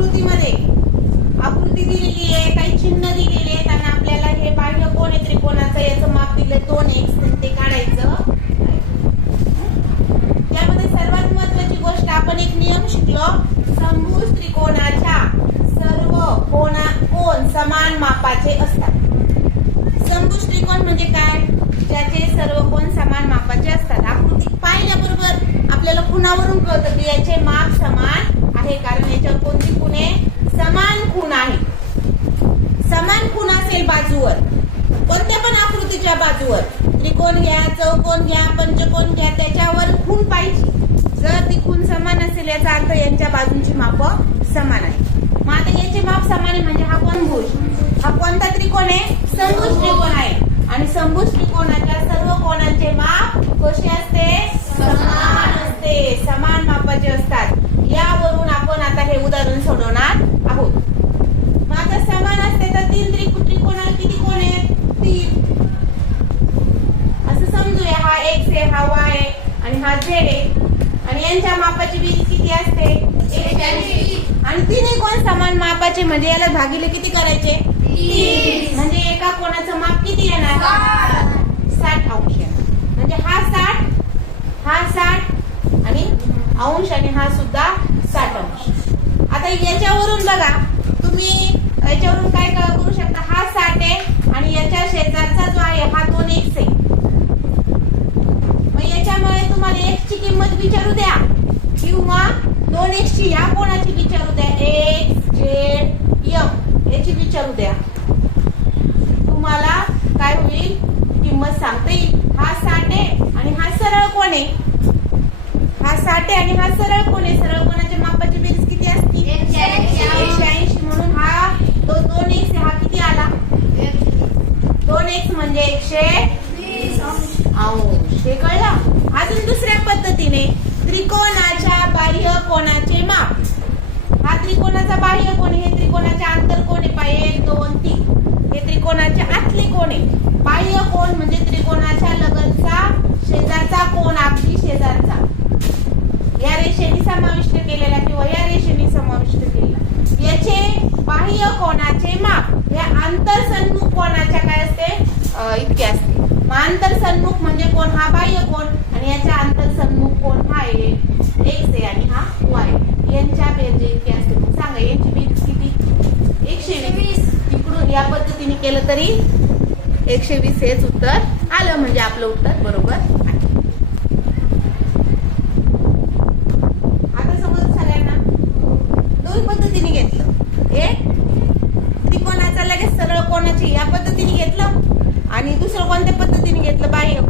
आकृतीमध्ये आकृती दिलेली आहे काही चिन्ह दिलेली आहेत आणि आपल्याला हे बाह्य कोण आहे त्रिकोणाचं याचं माप दिलं दोन एक्स ते काढायचं. त्यामध्ये सर्वात महत्वाची गोष्ट आपण एक नियम शिकलो समभुज त्रिकोणाच्या सर्व कोणा कोण समान मापाचे असतात. समभुज त्रिकोण म्हणजे काय? ज्याचे सर्व कोण समान मापाचे असतात. आकृती पाहिल्याबरोबर आपल्याला खुणावरून कळतं की याचे माप समान आहे कारण याच्यावर कोणती खूण? आहे समान खूण आहे. समान खूण असेल बाजूवर. कोणत्या पण आकृतीच्या बाजूवर. त्रिकोण घ्या चौकोन घ्या पंचकोन घ्या त्याच्यावर खूण पाहिजे. जर ती खूण समान असेल याचा अर्थ यांच्या बाजूंची माप समान आहे मग आता याचे माप समान आहे म्हणजे हा कोणभुज हा कोणता त्रिकोण आहे? समभुज त्रिकोण आहे. आणि समभुज त्रिकोणाच्या सर्व कोणांचे माप कसे असते समान असते समान मापाचे असतात यावरून आपण आता हे उदाहरण सोडवणार आहोत मग आता समान असते तर तीन त्रिको त्रिकोणाला किती कोण आहेत तीन असं समजूया हा एक्स आहे हा वाय आहे आणि आहे आणि यांच्या मापाची बेरीज किती असते? आणि तिन्ही कोण समान मापाचे? म्हणजे याला भागिले किती करायचे? म्हणजे एका कोणाचं माप किती येणार? साठ अंश. म्हणजे हा साठ हा साठ आणि अंश आणि हा सुद्धा साठ अंश. आता याच्यावरून बघा तुम्ही याच्यावरून काय करू शकता? हा साठ आहे आणि याच्या शेजारचा जो आहे हा दोन एक्स आहे मग याच्यामुळे तुम्हाला एक्स ची किंमत विचारू द्या किंवा एक्सची या कोणाची विचारू द्या? एक्स झेड यम याची विचारू द्या. तुम्हाला काय होईल? किंमत सांगता येईल. हा साठे आणि हा सरळ कोण आहे? हा साठे आणि हा सरळ कोण आहे? सरळ कोणाच्या मापाची बेरीज किती असते? एकशे ऐंशी. म्हणून हा तो दोन एक्स हा किती आला? दोन एक्स म्हणजे एकशे अंश हे कळला? अजून दुसऱ्या पद्धतीने त्रिकोणाच्या बाह्य कोणा त्रिकोणाचा बाह्य कोण हे त्रिकोणाचे आंतर कोण आहे? एक दोन तीन. हे त्रिकोणाचे आतले कोण आहे. बाह्य कोण म्हणजे त्रिकोणाचे लगतचा शेजारचा कोण अगदी शेजारचा या रेषेने समाविष्ट केलेला किंवा या रेषेने समाविष्ट केलेला याचे बाह्य कोणाचे माप या आंतरसन्मुख कोणाच्या काय असते अं, इतके असते मग आंतरसन्मुख म्हणजे कोण हा बाह्य कोण आणि याच्या आंतरसन्मुख कोण हा आहे एक्स आहे आणि हा वाय यांच्या बेरजे इतके असते मग सांगा यांची बेरीज किती एकशे वीस या पद्धतीने केलं तरी एकशे वीस हेच उत्तर आलं म्हणजे आपलं उत्तर बरोबर आहे. आता समज सगळ्यांना दोन पद्धतीने घेतलं. एक त्रिकोणाचा लगेच सरळ कोणाची या पद्धतीने घेतलं आणि दुसरं कोणत्या पद्धतीने घेतलं? बाह्य